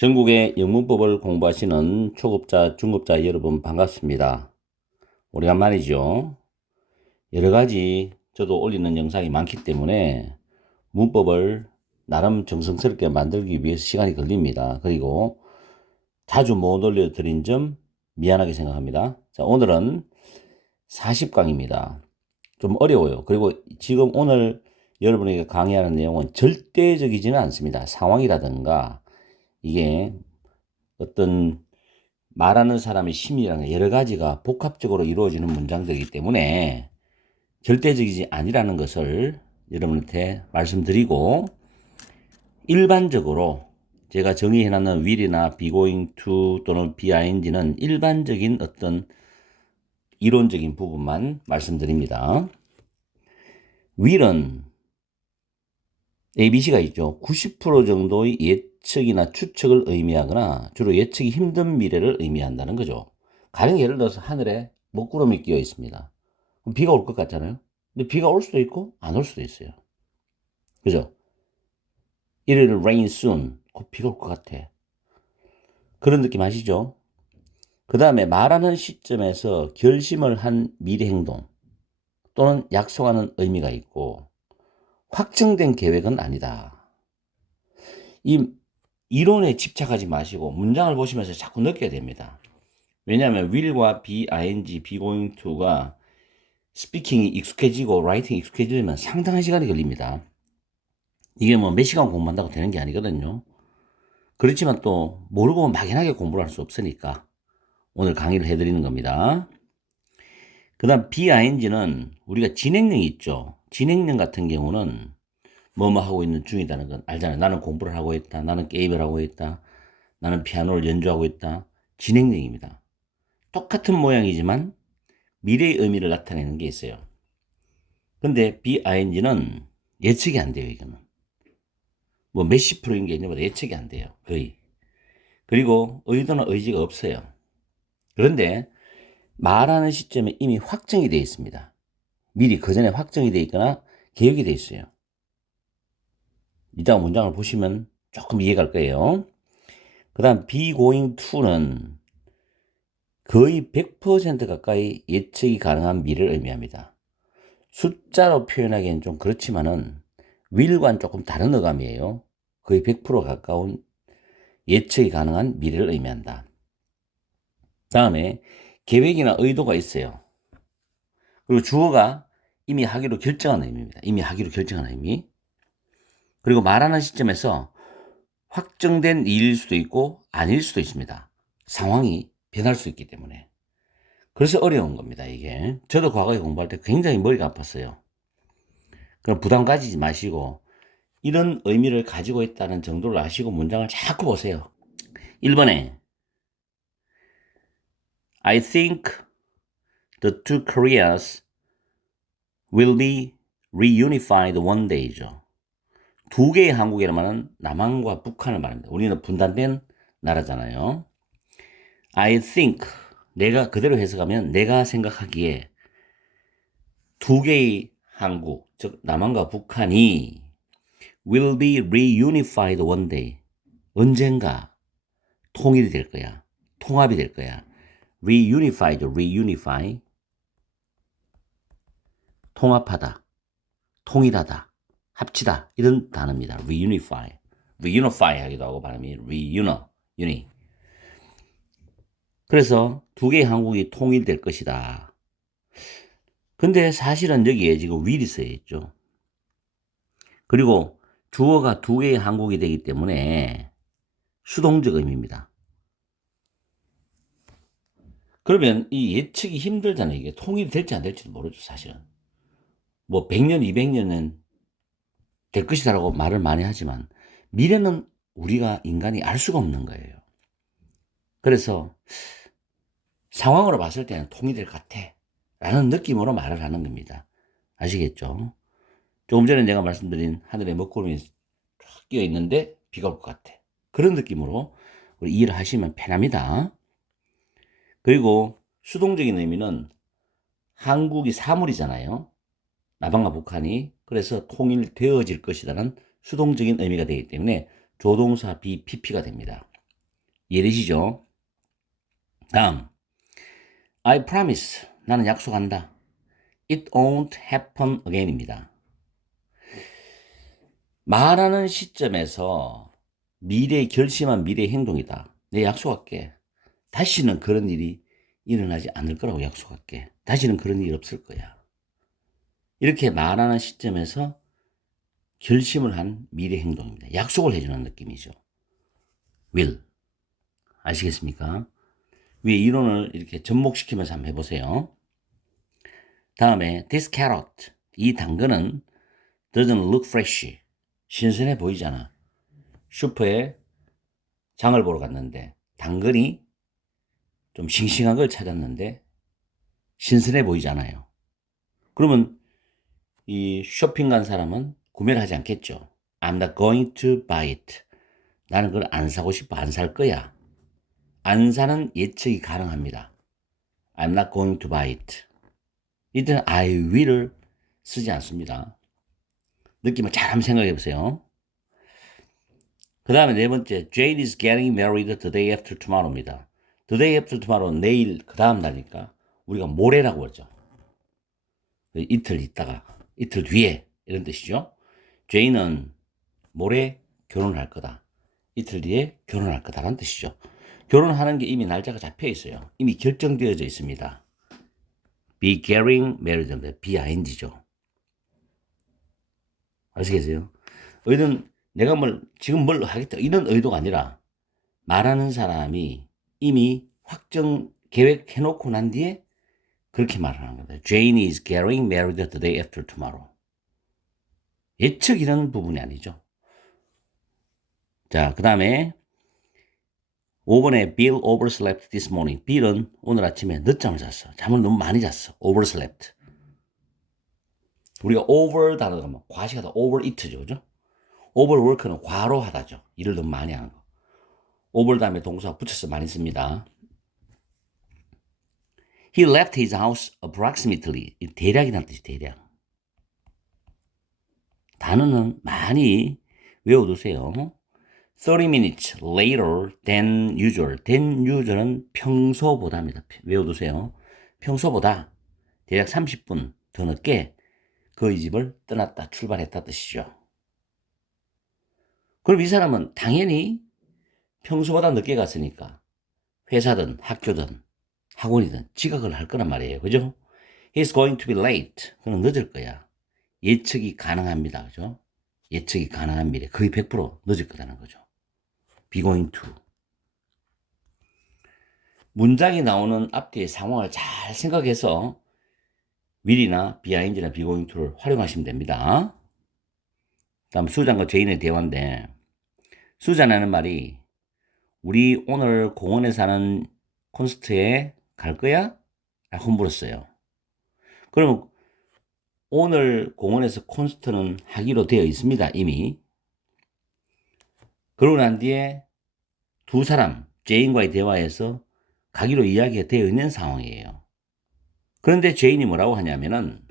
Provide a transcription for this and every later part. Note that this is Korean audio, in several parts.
전국의 영문법을 공부하시는 초급자, 중급자 여러분 반갑습니다. 오래간만이죠. 여러 가지 저도 올리는 영상이 많기 때문에 문법을 나름 정성스럽게 만들기 위해서 시간이 걸립니다. 그리고 자주 못 올려드린 점 미안하게 생각합니다. 자, 오늘은 40강입니다. 좀 어려워요. 그리고 지금 오늘 여러분에게 강의하는 내용은 절대적이지는 않습니다. 상황이라든가 이게 어떤 말하는 사람의 심리라는 여러 가지가 복합적으로 이루어지는 문장들이기 때문에 절대적이지 아니라는 것을 여러분한테 말씀드리고, 일반적으로 제가 정의해놨는 will이나 be going to 또는 being는 일반적인 어떤 이론적인 부분만 말씀드립니다. will은 ABC가 있죠. 90% 정도의 예측이나 추측을 의미하거나 주로 예측이 힘든 미래를 의미한다는 거죠. 가령 예를 들어서 하늘에 먹구름이 끼어 있습니다. 그럼 비가 올 것 같잖아요. 근데 비가 올 수도 있고 안 올 수도 있어요. 그죠? It will rain soon. 곧 비가 올 것 같아. 그런 느낌 아시죠? 그 다음에 말하는 시점에서 결심을 한 미래 행동 또는 약속하는 의미가 있고, 확정된 계획은 아니다. 이 이론에 집착하지 마시고 문장을 보시면서 자꾸 느껴야 됩니다. 왜냐하면 will과 be, ing, be going to가 스피킹이 익숙해지고 라이팅이 익숙해지려면 상당한 시간이 걸립니다. 이게 뭐 몇 시간 공부한다고 되는 게 아니거든요. 그렇지만 또 모르고 막연하게 공부를 할 수 없으니까 오늘 강의를 해드리는 겁니다. 그 다음 being는 우리가 진행형이 있죠. 진행형 같은 경우는 뭐뭐 하고 있는 중이라는 건 알잖아요. 나는 공부를 하고 있다. 나는 게임을 하고 있다. 나는 피아노를 연주하고 있다. 진행형입니다. 똑같은 모양이지만 미래의 의미를 나타내는 게 있어요. 근데 being는 예측이 안 돼요. 이거는 뭐 몇십 프로인 게 아니라 예측이 안 돼요. 거의. 그리고 의도나 의지가 없어요. 그런데 말하는 시점에 이미 확정이 되어 있습니다. 미리 그 전에 확정이 되어 있거나 계획이 되어 있어요. 이따가 문장을 보시면 조금 이해가 갈 거예요. 그 다음 be going to는 거의 100% 가까이 예측이 가능한 미래를 의미합니다. 숫자로 표현하기엔 좀 그렇지만은 will과는 조금 다른 어감이에요. 거의 100% 가까운 예측이 가능한 미래를 의미한다. 다음에 계획이나 의도가 있어요. 그리고 주어가 이미 하기로 결정한 의미입니다. 이미 하기로 결정한 의미. 그리고 말하는 시점에서 확정된 일일 수도 있고 아닐 수도 있습니다. 상황이 변할 수 있기 때문에. 그래서 어려운 겁니다, 이게. 저도 과거에 공부할 때 굉장히 머리가 아팠어요. 그럼 부담 가지지 마시고 이런 의미를 가지고 있다는 정도를 아시고 문장을 자꾸 보세요. 1번에 I think the two Koreas will be reunified one day죠. 두 개의 한국이라는 말은 남한과 북한을 말합니다. 우리는 분단된 나라잖아요. I think, 내가 그대로 해석하면 내가 생각하기에 두 개의 한국, 즉 남한과 북한이 will be reunified one day, 언젠가 통일이 될 거야. 통합이 될 거야. reunified, reunify, 통합하다, 통일하다, 합치다, 이런 단어입니다. reunify, reunify 하기도 하고 발음이 uni. 그래서 두 개의 한국이 통일될 것이다. 근데 사실은 여기에 지금 will이 쓰여 있죠. 그리고 주어가 두 개의 한국이 되기 때문에 수동적 의미입니다. 그러면 이 예측이 힘들잖아요. 이게 통일이 될지 안 될지도 모르죠, 사실은. 뭐 100년, 200년은 될 것이다라고 말을 많이 하지만 미래는 우리가 인간이 알 수가 없는 거예요. 그래서 상황으로 봤을 때는 통일될 것 같아 라는 느낌으로 말을 하는 겁니다. 아시겠죠? 조금 전에 내가 말씀드린 하늘에 먹구름이 쫙 끼어 있는데 비가 올 것 같아. 그런 느낌으로 우리 이해를 하시면 편합니다. 그리고 수동적인 의미는 한국이 사물이잖아요. 남한과 북한이. 그래서 통일되어질 것이라는 수동적인 의미가 되기 때문에 조동사 be pp가 됩니다. 이해되시죠? 다음, I promise. 나는 약속한다. It won't happen again입니다. 말하는 시점에서 미래의 결심한 미래의 행동이다. 내 약속할게. 다시는 그런 일이 일어나지 않을 거라고 약속할게. 다시는 그런 일이 없을 거야. 이렇게 말하는 시점에서 결심을 한 미래 행동입니다. 약속을 해주는 느낌이죠. will. 아시겠습니까? 위에 이론을 이렇게 접목시키면서 한번 해보세요. 다음에 this carrot. 이 당근은 doesn't look fresh. 신선해 보이잖아. 슈퍼에 장을 보러 갔는데 당근이 좀 싱싱한 걸 찾았는데 신선해 보이잖아요. 그러면 이 쇼핑 간 사람은 구매를 하지 않겠죠. I'm not going to buy it. 나는 그걸 안 사고 싶어. 안 살 거야. 안 사는 예측이 가능합니다. I'm not going to buy it. 이때는 I will을 쓰지 않습니다. 느낌을 잘 한번 생각해 보세요. 그 다음에 네 번째, Jane is getting married the day after tomorrow입니다. The day after tomorrow, 내일 그 다음 날이니까 우리가 모레라고 하죠. 이틀 있다가, 이틀 뒤에 이런 뜻이죠. Jane은 모레 결혼할 거다. 이틀 뒤에 결혼할 거다라는 뜻이죠. 결혼하는 게 이미 날짜가 잡혀 있어요. 이미 결정되어져 있습니다. be getting married인데 BING죠. 아시겠어요? 의도는 내가 지금 뭘 하겠다 이런 의도가 아니라 말하는 사람이 이미 확정 계획해놓고 난 뒤에 그렇게 말하는 거다. Jane is getting married the day after tomorrow. 예측 이런 부분이 아니죠. 자, 그 다음에 5번에 Bill overslept this morning. Bill은 오늘 아침에 늦잠을 잤어. 잠을 너무 많이 잤어. overslept. 우리가 over 단어가 뭐 과시하다 overeat죠. 그죠? overwork는 과로하다죠. 일을 너무 많이 하는 거. over 다음에 동사 붙여서 많이 씁니다. He left his house approximately. 대략이라는 뜻이 대략. 단어는 많이 외워두세요. 30 minutes later than usual. than usual은 평소보다입니다. 외워두세요. 평소보다 대략 30분 더 늦게 그의 집을 떠났다, 출발했다 뜻이죠. 그럼 이 사람은 당연히 평소보다 늦게 갔으니까 회사든 학교든 학원이든 지각을 할 거란 말이에요. 그죠? He's going to be late. 그는 늦을 거야. 예측이 가능합니다. 그죠? 예측이 가능한 미래. 거의 100% 늦을 거라는 거죠. be going to. 문장이 나오는 앞뒤의 상황을 잘 생각해서 will이나 being나 be going to를 활용하시면 됩니다. 다음 수잔과 제인의 대화인데 수잔하는 말이 우리 오늘 공원에 사는 콘서트에 갈 거야? 라고 물었어요. 그러면 오늘 공원에서 콘서트는 하기로 되어 있습니다. 이미. 그러고 난 뒤에 두 사람 제인과의 대화에서 가기로 이야기가 되어 있는 상황이에요. 그런데 제인이 뭐라고 하냐면은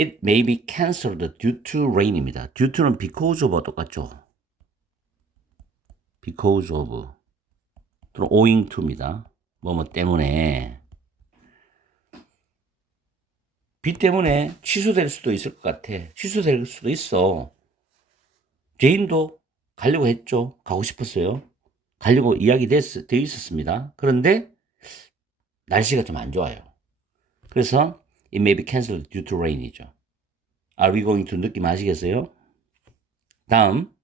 It may be cancelled due to rain입니다. due to는 because of와 똑같죠. because of 또는 owing to입니다. 뭐뭐 때문에 비 때문에 취소될 수도 있을 것 같아. 취소될 수도 있어. 제인도 가려고 했죠. 가고 싶었어요. 가려고 되어 있었습니다. 그런데 날씨가 좀 안 좋아요. 그래서 it may be cancelled due to rain이죠. Are we going to 느낌 아시겠어요? 다음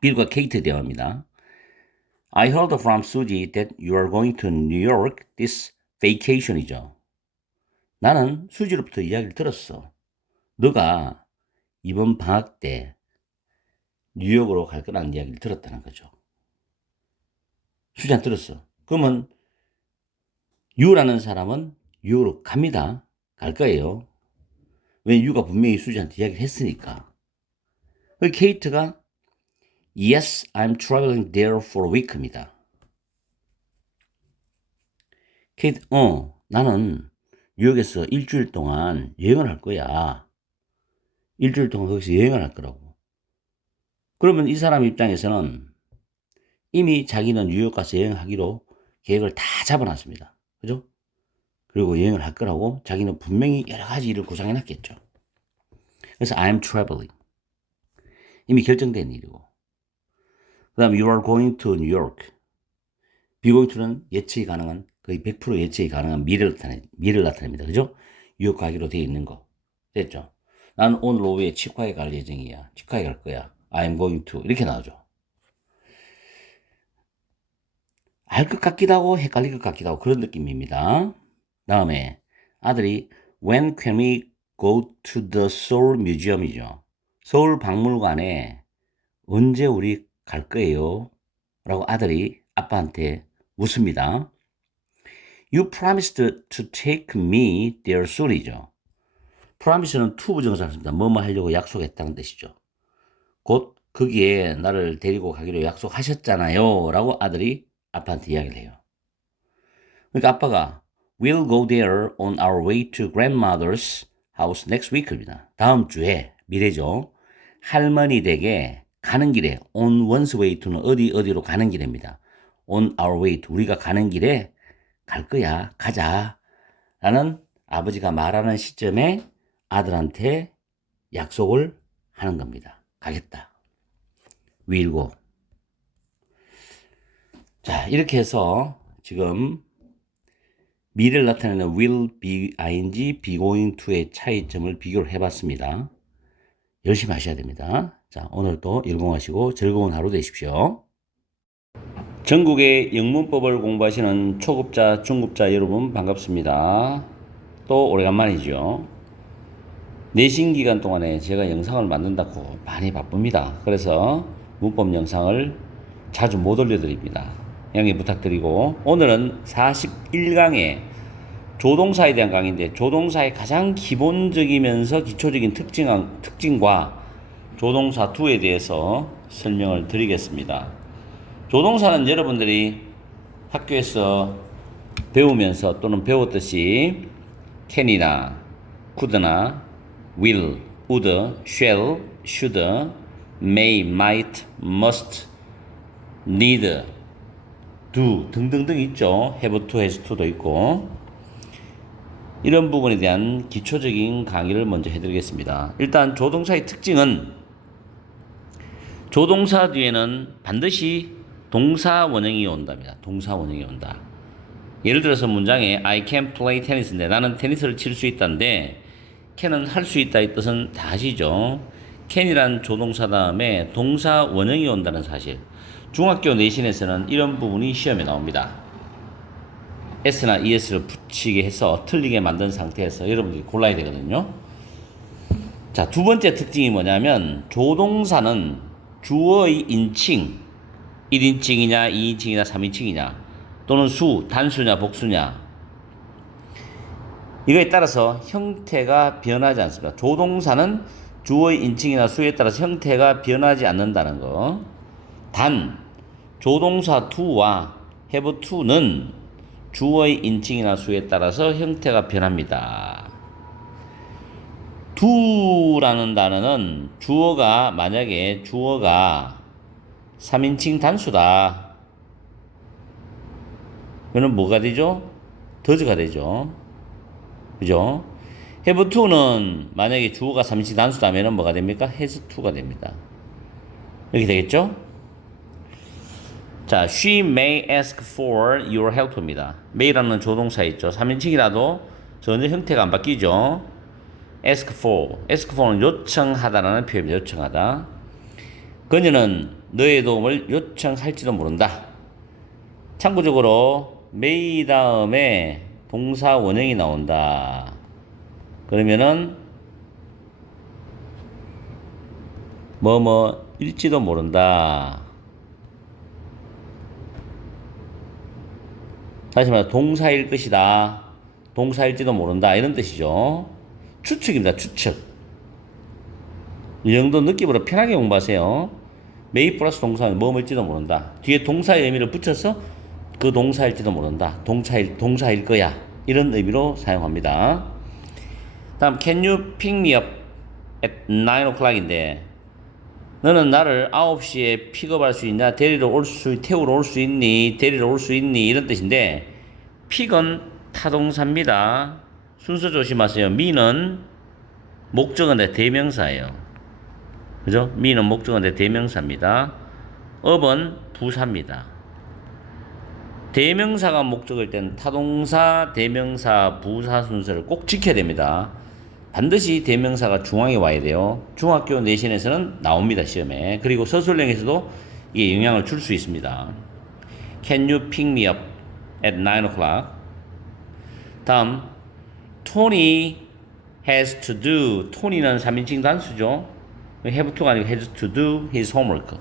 빌과 케이트 대화입니다. I heard from Susie that you are going to New York this vacation이죠. 나는 수지로부터 이야기를 들었어. 너가 이번 방학 때 뉴욕으로 갈 거라는 이야기를 들었다는 거죠. 수지한테 들었어. 그러면 유라는 사람은 뉴욕으로 갑니다. 갈 거예요. 왜 유가 분명히 수지한테 이야기를 했으니까. 그 케이트가 Yes, I'm traveling there for a week입니다. 케이트, 나는 뉴욕에서 일주일 동안 여행을 할 거야. 일주일 동안 거기서 여행을 할 거라고. 그러면 이 사람 입장에서는 이미 자기는 뉴욕 가서 여행하기로 계획을 다 잡아놨습니다. 그죠? 그리고 여행을 할 거라고 자기는 분명히 여러 가지 일을 구상해 놨겠죠. 그래서 I'm traveling. 이미 결정된 일이고. 그 다음에 you are going to New York. be going to는 예측이 가능한, 거의 100% 예측이 가능한 미래를 나타냅니다. 그죠? 뉴욕 가기로 되어 있는 거. 됐죠? 나는 오늘 오후에 치과에 갈 예정이야. 치과에 갈 거야. I'm going to. 이렇게 나오죠. 알 것 같기도 하고 헷갈릴 것 같기도 하고 그런 느낌입니다. 다음에 아들이 When can we go to the Seoul Museum이죠. 서울 박물관에 언제 우리 갈 거예요? 라고 아들이 아빠한테 묻습니다. You promised to take me there soon이죠. promise는 to 부정사를 씁니다. 뭐뭐 하려고 약속했다는 뜻이죠. 곧 거기에 나를 데리고 가기로 약속하셨잖아요. 라고 아들이 아빠한테 이야기를 해요. 그러니까 아빠가 We'll go there on our way to grandmother's house next week입니다. 다음 주에 미래죠. 할머니 댁에 가는 길에 on one's way to는 어디로 가는 길입니다. on our way to 우리가 가는 길에 갈 거야. 가자. 라는 아버지가 말하는 시점에 아들한테 약속을 하는 겁니다. 가겠다. We'll go. 자, 이렇게 해서 지금 미래를 나타내는 will, be, ing, be going to의 차이점을 비교를 해봤습니다. 열심히 하셔야 됩니다. 자, 오늘도 열공하시고 즐거운 하루 되십시오. 전국의 영문법을 공부하시는 초급자, 중급자 여러분 반갑습니다. 또 오래간만이죠. 내신 기간 동안에 제가 영상을 만든다고 많이 바쁩니다. 그래서 문법 영상을 자주 못 올려드립니다. 양해 부탁드리고 오늘은 41강의 조동사에 대한 강의인데 조동사의 가장 기본적이면서 기초적인 특징과 조동사 두에 대해서 설명을 드리겠습니다. 조동사는 여러분들이 학교에서 배우면서 또는 배웠듯이 can이나 could나 will, would, shall, should, may, might, must, need, do 등등등 있죠. have to, has to도 있고 이런 부분에 대한 기초적인 강의를 먼저 해드리겠습니다. 일단 조동사의 특징은 조동사 뒤에는 반드시 동사 원형이 온답니다. 동사 원형이 온다. 예를 들어서 문장에 I can play tennis인데 나는 테니스를 칠 수 있다인데 can은 할 수 있다 이 뜻은 다 아시죠? can이란 조동사 다음에 동사 원형이 온다는 사실. 중학교 내신에서는 이런 부분이 시험에 나옵니다. S나 ES를 붙이게 해서 틀리게 만든 상태에서 여러분들이 골라야 되거든요. 자, 두 번째 특징이 뭐냐면 조동사는 주어의 인칭 1인칭이냐 2인칭이냐 3인칭이냐 또는 수, 단수냐 복수냐 이거에 따라서 형태가 변하지 않습니다. 조동사는 주어의 인칭이나 수에 따라서 형태가 변하지 않는다는 거. 단 조동사 to와 have to는 주어의 인칭이나 수에 따라서 형태가 변합니다. do라는 단어는 만약에 주어가 3인칭 단수다. 그러면 뭐가 되죠? does가 되죠. 그죠? have to는 만약에 주어가 3인칭 단수다면 뭐가 됩니까? has to가 됩니다. 이렇게 되겠죠? 자, she may ask for your help입니다. may라는 조동사 있죠. 3인칭이라도 전혀 형태가 안 바뀌죠. ask for는 요청하다라는 표현입니다. 요청하다. 그녀는 너의 도움을 요청할지도 모른다. 참고적으로 may 다음에 동사 원형이 나온다. 그러면은 뭐뭐일지도 모른다. 다시 말해 동사일 것이다. 동사일지도 모른다. 이런 뜻이죠. 추측입니다. 추측. 이 정도 느낌으로 편하게 공부하세요. may 플러스 동사는 뭐일지도 모른다. 뒤에 동사의 의미를 붙여서 그 동사일지도 모른다. 동사일 거야. 이런 의미로 사용합니다. 다음 can you pick me up at 9 o'clock인데 너는 나를 9시에 픽업할 수 있냐? 태우러 올 수 있니? 데리러 올 수 있니? 이런 뜻인데, 픽은 타동사입니다. 순서 조심하세요. me는 목적어인데 대명사예요. 그죠? me는 목적어인데 대명사입니다. up은 부사입니다. 대명사가 목적일 때는 타동사, 대명사, 부사 순서를 꼭 지켜야 됩니다. 반드시 대명사가 중앙에 와야 돼요. 중학교 내신에서는 나옵니다, 시험에. 그리고 서술형에서도 이게 영향을 줄 수 있습니다. Can you pick me up at 9 o'clock? 다음, Tony has to do. Tony는 3인칭 단수죠. have to가 아니고 has to do his homework.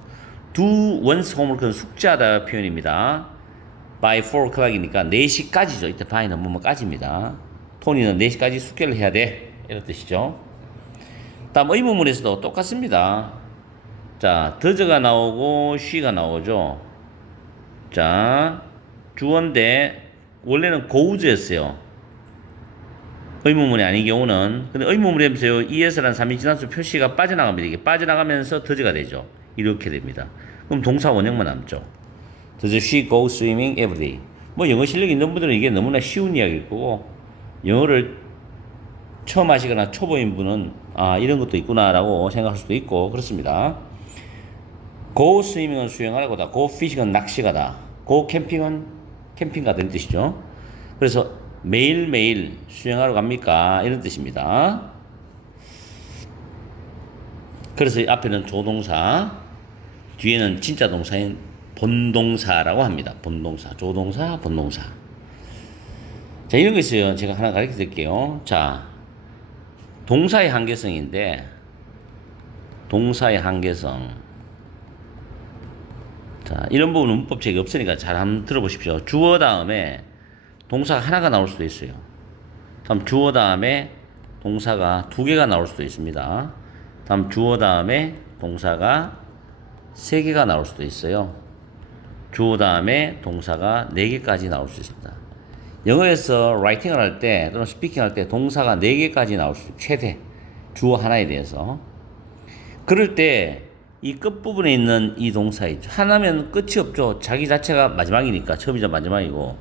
do one's homework는 숙제하다 표현입니다. by 4 o'clock이니까 4시까지죠. 이때 by는 뭐뭐까지입니다. 토니는 4시까지 숙제를 해야 돼. 이런 뜻이죠. 다음 의문문에서도 똑같습니다. 자, does가 나오고 she가 나오죠. 자, 주어인데 원래는 goes였어요. 의문문이 아닌 경우는. 근데 의문문에 보세요. es라는 3인칭 단수 표시가 빠져나갑니다. 이게 빠져나가면서 does가 되죠. 이렇게 됩니다. 그럼 동사 원형만 남죠. Does she go swimming every day? 뭐 영어 실력 있는 분들은 이게 너무나 쉬운 이야기일 거고, 영어를 처음 하시거나 초보인 분은 아 이런 것도 있구나라고 생각할 수도 있고 그렇습니다. Go swimming은 수영하라고다. Go fishing은 낚시가다. Go camping은 캠핑 가다는 뜻이죠. 그래서 매일매일 수영하러 갑니까? 이런 뜻입니다. 그래서 앞에는 조동사, 뒤에는 진짜 동사인 본동사라고 합니다. 본동사, 조동사, 본동사. 자, 이런 거 있어요. 제가 하나 가르쳐 드릴게요. 자, 동사의 한계성인데, 동사의 한계성. 자, 이런 부분은 문법책이 없으니까 잘 한번 들어보십시오. 주어 다음에 동사가 하나가 나올 수도 있어요. 다음 주어 다음에 동사가 2개가 나올 수도 있습니다. 다음 주어 다음에 동사가 3개가 나올 수도 있어요. 주어 다음에 동사가 4개까지 나올 수 있습니다. 영어에서 라이팅을 할 때 또는 스피킹 할 때 동사가 4개까지 나올 수 있어요. 최대. 주어 하나에 대해서. 그럴 때 이 끝부분에 있는 이 동사 있죠. 하나면 끝이 없죠. 자기 자체가 마지막이니까. 처음이자 마지막이고.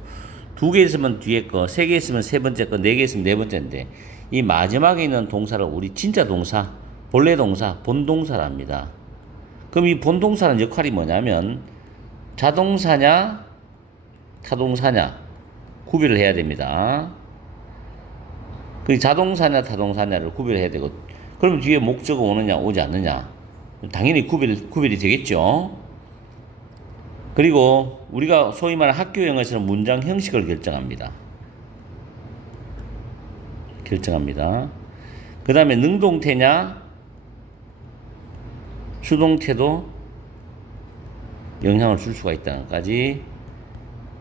2개 있으면 뒤에 거, 3개 있으면 세 번째 거, 4개 있으면 네 번째인데 이 마지막에 있는 동사를 우리 진짜 동사, 본래 동사, 본동사랍니다. 그럼 이 본동사는 역할이 뭐냐면 자동사냐 타동사냐 구별을 해야 됩니다. 그 자동사냐 타동사냐를 구별해야 되고, 그럼 뒤에 목적어 오느냐 오지 않느냐 당연히 구별이 되겠죠. 그리고 우리가 소위 말하는 학교 영어에서는 문장 형식을 결정합니다. 그 다음에 능동태냐 수동태도 영향을 줄 수가 있다는 것까지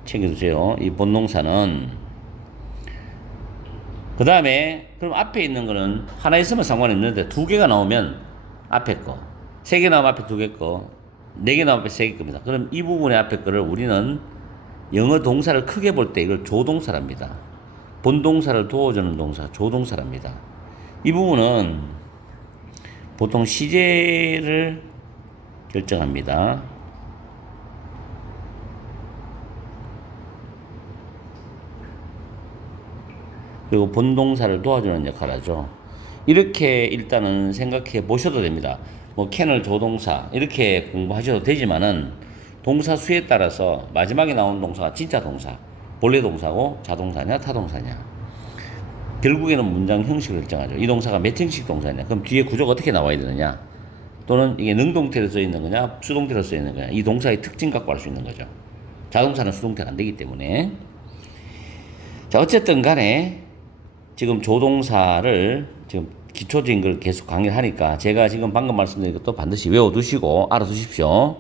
챙겨주세요. 이 본동사는. 그 다음에 그럼 앞에 있는 거는 하나 있으면 상관없는데 2개가 나오면 앞에 거, 3개 나오면 앞에 2개 거, 4개 나오면 앞에 3개 겁니다. 그럼 이 부분의 앞에 거를 우리는 영어 동사를 크게 볼 때 이걸 조동사랍니다. 본동사를 도와주는 동사 조동사랍니다. 이 부분은 보통 시제를 결정합니다. 그리고 본동사를 도와주는 역할을 하죠. 이렇게 일단은 생각해 보셔도 됩니다. 뭐 can을 조동사 이렇게 공부하셔도 되지만은 동사 수에 따라서 마지막에 나오는 동사가 진짜 동사, 본래 동사고 자동사냐 타동사냐. 결국에는 문장 형식을 결정하죠. 이 동사가 몇 형식 동사냐. 그럼 뒤에 구조가 어떻게 나와야 되느냐. 또는 이게 능동태로 써 있는 거냐 수동태로 써 있는 거냐. 이 동사의 특징 갖고 알 수 있는 거죠. 자동사는 수동태가 안 되기 때문에. 자, 어쨌든 간에 지금 조동사를 지금 기초적인 걸 계속 강의를 하니까 제가 지금 방금 말씀드린 것도 반드시 외워두시고 알아두십시오.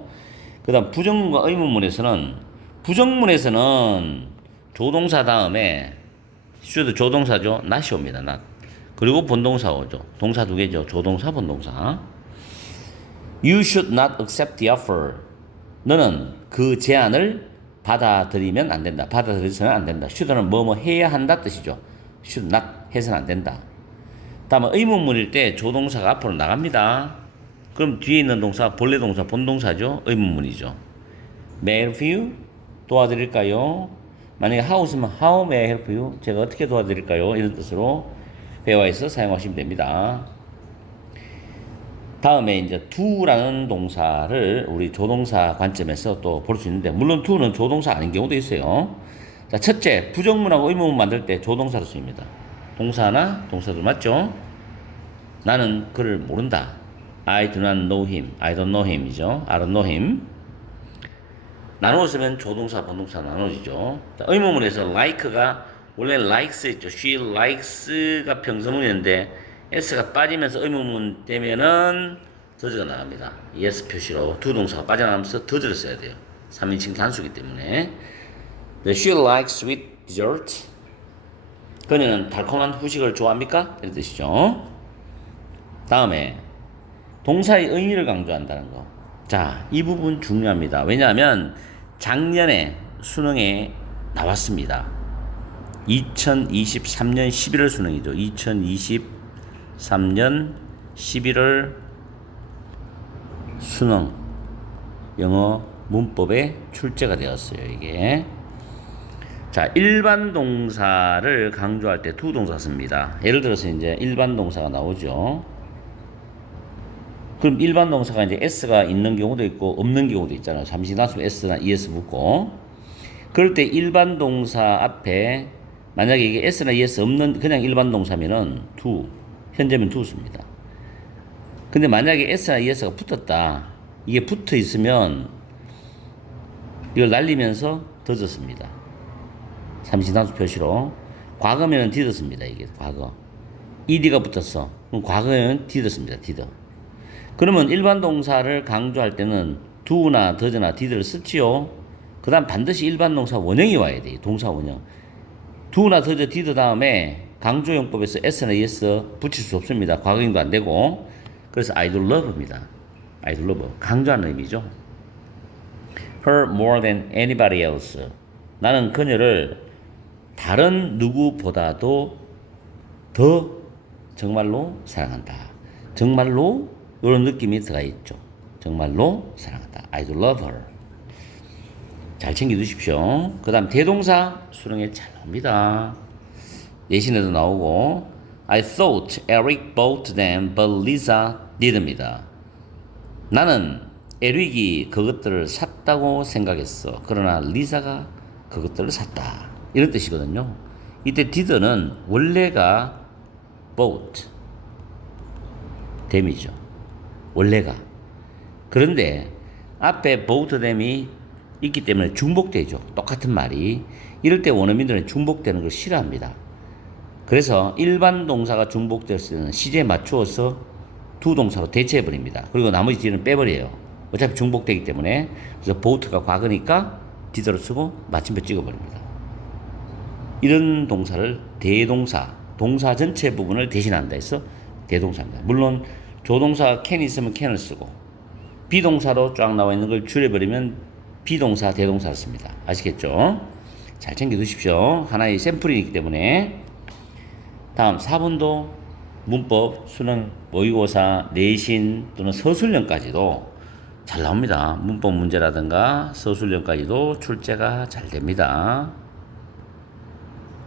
그 다음 부정문과 의문문에서는 조동사 다음에 should 조동사죠. not이 옵니다. not. 그리고 본동사 오죠. 동사 2개죠. 조동사 본동사. You should not accept the offer. 너는 그 제안을 받아들이면 안 된다. 받아들여서는 안 된다. should는 뭐뭐 해야 한다 뜻이죠. should not 해서는 안 된다. 다음은 의문문일 때 조동사가 앞으로 나갑니다. 그럼 뒤에 있는 동사 본래 동사 본동사죠. 의문문이죠. May I help you? 도와드릴까요? 만약에 how 쓰면 how may I help you? 제가 어떻게 도와드릴까요? 이런 뜻으로 배워서 사용하시면 됩니다. 다음에 이제 do라는 동사를 우리 조동사 관점에서 또 볼 수 있는데, 물론 do는 조동사 아닌 경우도 있어요. 자, 첫째, 부정문하고 의문문 만들 때 조동사로 씁니다. 동사나 동사도 맞죠? 나는 그를 모른다. I do not know him. I don't know him 이죠. I don't know him. 나누어 쓰면 조동사, 본동사 나눠지죠. 자, 의문문에서 like가 원래 likes 있죠. She likes가 평서문이었는데 s가 빠지면서 의문문 되면은 does가 나갑니다. yes 표시로 두 동사가 빠져나가면서 does를 써야 돼요. 3인칭 단수이기 때문에. She likes sweet dessert. 그녀는 달콤한 후식을 좋아합니까? 이런 뜻이죠. 다음에 동사의 의미를 강조한다는 거. 자, 이 부분 중요합니다. 왜냐하면 작년에 수능에 나왔습니다. 2023년 11월 수능이죠. 2023년 11월 수능 영어 문법에 출제가 되었어요. 이게. 자, 일반 동사를 강조할 때 두 동사 씁니다. 예를 들어서 이제 일반 동사가 나오죠. 그럼 일반 동사가 이제 s가 있는 경우도 있고 없는 경우도 있잖아요. 삼시단수 s나 es 붙고. 그럴 때 일반 동사 앞에 만약에 이게 s나 es 없는 그냥 일반 동사면은 to, 현재면 to습니다. 근데 만약에 s나 es가 붙었다. 이게 붙어 있으면 이걸 날리면서 does습니다. 삼시단수 표시로. 과거면은 did습니다. 이게 과거. ed가 붙었어. 그럼 과거에는 did습니다. did. 그러면 일반 동사를 강조할 때는 do나 does나 did를 쓰지요. 그 다음 반드시 일반 동사 원형이 와야 돼. 동사 원형. do나 does, did 다음에 강조용법에서 s나 es 붙일 수 없습니다. 과거형도 안 되고. 그래서 I do love입니다. I do love. 강조하는 의미죠. Her more than anybody else. 나는 그녀를 다른 누구보다도 더 정말로 사랑한다. 정말로 이런 느낌이 들어가 있죠. 정말로 사랑한다. I do love her. 잘 챙겨두십시오. 그 다음 대동사 수능에 잘 나옵니다. 예신에도 나오고 I thought Eric bought them but Lisa didn't. 나는 에릭이 그것들을 샀다고 생각했어. 그러나 리사가 그것들을 샀다. 이런 뜻이거든요. 이때 did는 원래가 bought them이죠. 원래가. 그런데 앞에 bought them이 있기 때문에 중복되죠. 똑같은 말이. 이럴 때 원어민들은 중복되는 걸 싫어합니다. 그래서 일반 동사가 중복됐을 때는 시제에 맞추어서 두 동사로 대체해버립니다. 그리고 나머지 뒤는 빼버려요. 어차피 중복되기 때문에. 그래서 bought가 과거니까 did로 쓰고 마침표 찍어버립니다. 이런 동사를 대동사, 동사 전체 부분을 대신한다 해서 대동사입니다. 물론 조동사 can이 있으면 can을 쓰고 비동사로 쫙 나와 있는 걸 줄여버리면 비동사, 대동사를 씁니다. 아시겠죠? 잘 챙겨두십시오. 하나의 샘플이기 때문에. 다음 4번도 문법, 수능, 모의고사, 내신 또는 서술형까지도 잘 나옵니다. 문법 문제라든가 서술형까지도 출제가 잘 됩니다.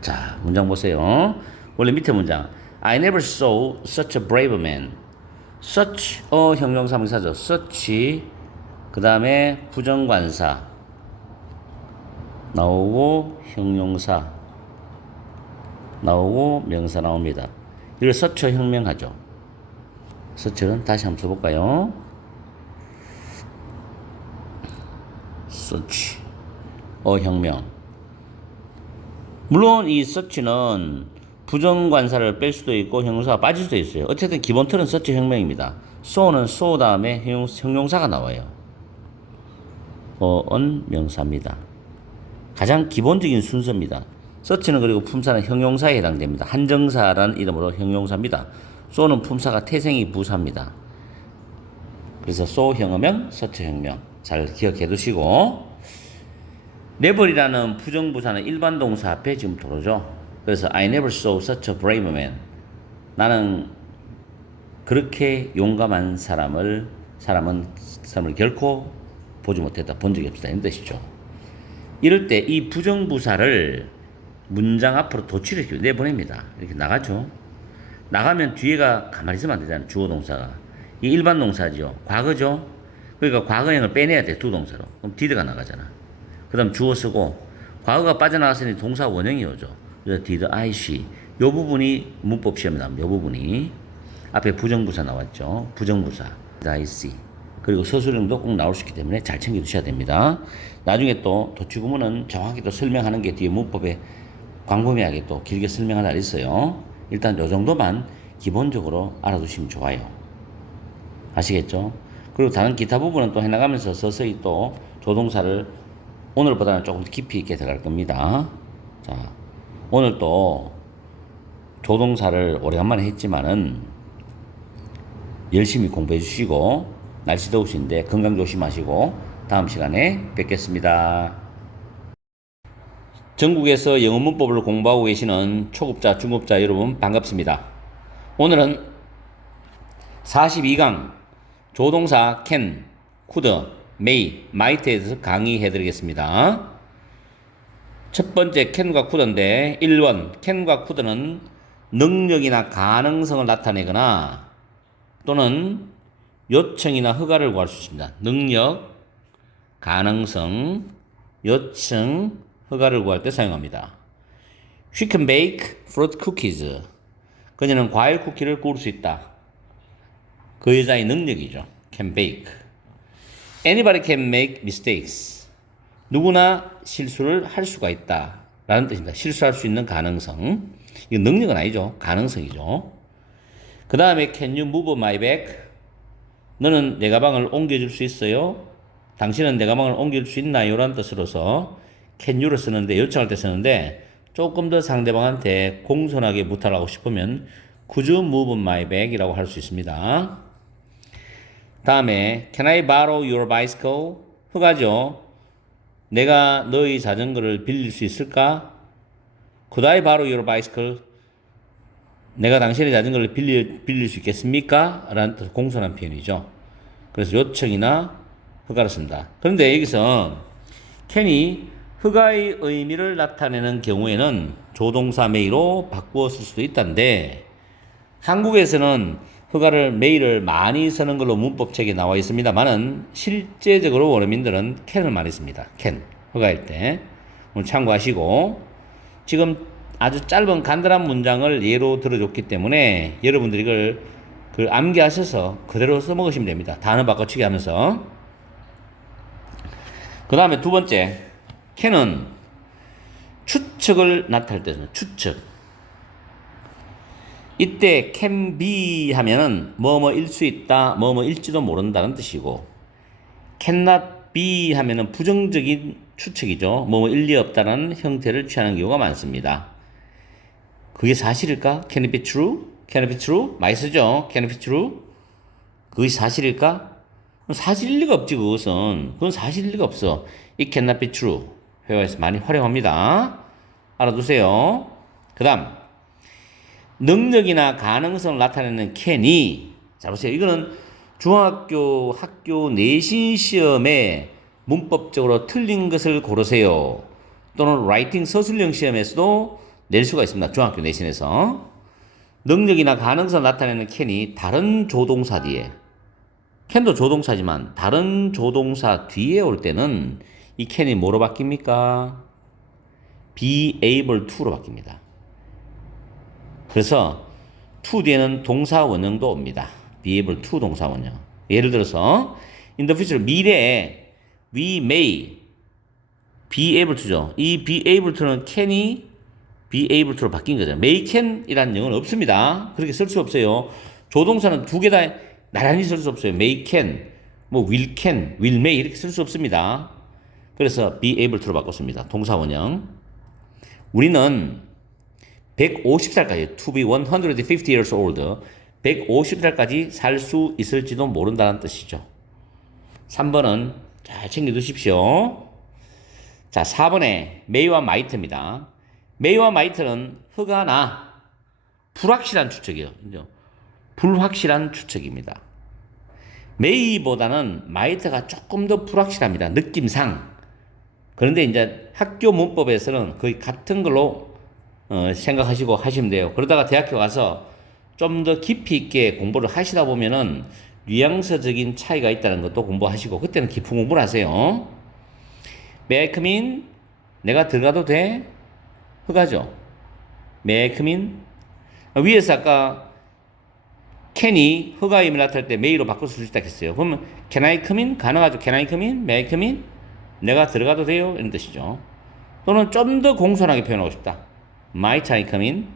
자, 문장 보세요. 원래 밑에 문장 I never saw such a brave man. such 형용사 명사죠. such 그 다음에 부정관사 나오고 형용사 나오고 명사 나옵니다. 이걸 such 형명하죠. such는 다시 한번 써볼까요? such 형명. 물론 이 such는 부정관사를 뺄 수도 있고 형용사가 빠질 수도 있어요. 어쨌든 기본 틀은 such 형명입니다. so는 so 다음에 형용사가 나와요. 은 명사입니다. 가장 기본적인 순서입니다. such는 그리고 품사는 형용사에 해당됩니다. 한정사라는 이름으로 형용사입니다. so는 품사가 태생이 부사입니다. 그래서 so 형어명, such 형명 잘 기억해 두시고 never이라는 부정부사는 일반 동사 앞에 지금 들어오죠. 그래서 I never saw such a brave man. 나는 그렇게 용감한 사람을 결코 보지 못했다. 본 적이 없다. 이런 뜻이죠. 이럴 때 이 부정부사를 문장 앞으로 도치를 내보냅니다. 이렇게 나가죠. 나가면 뒤에가 가만히 있으면 안 되잖아요. 주어 동사가. 이 일반 동사죠. 과거죠. 그러니까 과거형을 빼내야 돼. 두 동사로. 그럼 did가 나가잖아. 그 다음 주어 쓰고 과거가 빠져나갔으니 동사 원형이 오죠. 그래서 did I see. 요 부분이 문법 시험에 나옵니다. 요 부분이. 앞에 부정부사 나왔죠. 부정부사. did I see. 그리고 서술형도 꼭 나올 수 있기 때문에 잘 챙겨두셔야 됩니다. 나중에 또 도치구문은 정확히 또 설명하는 게 뒤에 문법에 광범위하게 또 길게 설명할 날이 있어요. 일단 요 정도만 기본적으로 알아두시면 좋아요. 아시겠죠? 그리고 다른 기타 부분은 또 해나가면서 서서히 또 조동사를 오늘보다는 조금 깊이 있게 들어갈 겁니다. 자, 오늘 또 조동사를 오래간만에 했지만은 열심히 공부해 주시고 날씨 더우신데 건강 조심하시고 다음 시간에 뵙겠습니다. 전국에서 영어 문법을 공부하고 계시는 초급자, 중급자 여러분 반갑습니다. 오늘은 42강 조동사 can, could, may, might에 대해서 강의해 드리겠습니다. 첫 번째 can과 could인데 1번 can과 could는 능력이나 가능성을 나타내거나 또는 요청이나 허가를 구할 수 있습니다. 능력, 가능성, 요청, 허가를 구할 때 사용합니다. She can bake fruit cookies. 그녀는 과일 쿠키를 구울 수 있다. 그 여자의 능력이죠. Can bake. Anybody can make mistakes. 누구나 실수를 할 수가 있다. 라는 뜻입니다. 실수할 수 있는 가능성. 이건 능력은 아니죠. 가능성이죠. 그 다음에 Can you move my bag? 너는 내 가방을 옮겨줄 수 있어요? 당신은 내 가방을 옮겨줄 수 있나요? 라는 뜻으로서 can you를 쓰는데 요청할 때 쓰는데 조금 더 상대방한테 공손하게 부탁하고 싶으면 could you move my bag? 이라고 할 수 있습니다. 다음에 can I borrow your bicycle? 허가죠. 내가 너의 자전거를 빌릴 수 있을까? Could I borrow your bicycle? 내가 당신의 자전거를 빌릴 수 있겠습니까? 라는 뜻 공손한 표현이죠. 그래서 요청이나 허가를 쓴다. 그런데 여기서 can이 허가의 의미를 나타내는 경우에는 조동사 may로 바꾸어 쓸 수도 있다는데 한국에서는 허가를 may를 많이 쓰는 걸로 문법책에 나와 있습니다만은 실제적으로 원어민들은 can을 많이 씁니다. can 허가일 때 참고하시고 지금 아주 짧은 간단한 문장을 예로 들어줬기 때문에 여러분들이 이걸 암기하셔서 그대로 써먹으시면 됩니다. 단어 바꿔치기 하면서. 그 다음에 두 번째 can은 추측을 나타낼 때 씁니다. 추측. 이때 can be 하면은 뭐뭐일 수 있다, 뭐뭐일지도 모른다는 뜻이고 cannot be 하면은 부정적인 추측이죠. 뭐뭐일 리 없다는 형태를 취하는 경우가 많습니다. 그게 사실일까? Can it be true? Can it be true? 많이 쓰죠? Can it be true? 그것이 사실일까? 사실일 리가 없지, 그것은. 그건 사실일 리가 없어. It cannot be true. 회화에서 많이 활용합니다. 알아두세요. 그 다음, 능력이나 가능성을 나타내는 can이, 자, 보세요. 이거는 중학교 학교 내신 시험에 문법적으로 틀린 것을 고르세요. 또는 라이팅 서술형 시험에서도 낼 수가 있습니다. 중학교 내신에서. 능력이나 가능성을 나타내는 can이 다른 조동사 뒤에, can도 조동사지만 다른 조동사 뒤에 올 때는 이 can이 뭐로 바뀝니까? be able to로 바뀝니다. 그래서 to 뒤에는 동사 원형도 옵니다. be able to 동사 원형. 예를 들어서 in the future 미래에 we may be able to죠. 이 be able to는 can이 be able to로 바뀐 거죠. may can 이라는 영어는 없습니다. 그렇게 쓸 수 없어요. 조동사는 두 개 다 나란히 쓸 수 없어요. may can, 뭐 will can, will may 이렇게 쓸 수 없습니다. 그래서 be able to로 바꿨습니다. 동사 원형. 우리는 150살까지 to be 150 years old 150살까지 살 수 있을지도 모른다는 뜻이죠. 3번은 잘 챙겨두십시오. 자, 4번에 may와 might입니다. may와 might는 허가나 불확실한 추측이에요. 불확실한 추측입니다. may보다는 might가 조금 더 불확실합니다. 느낌상. 그런데 이제 학교 문법에서는 거의 같은 걸로 생각하시고 하시면 돼요. 그러다가 대학교 가서 좀 더 깊이 있게 공부를 하시다 보면은 뉘앙스적인 차이가 있다는 것도 공부하시고 그때는 깊은 공부를 하세요. May I come in? 내가 들어가도 돼? 허가죠. May I come in? 위에서 아까 can이 허가임을 나타낼 때 may로 바꿔 쓸 수 있다 했어요. 그러면 can I come in? 가능하죠. Can I come in? May I come in? 내가 들어가도 돼요? 이런 뜻이죠. 또는 좀 더 공손하게 표현하고 싶다. Might I come in?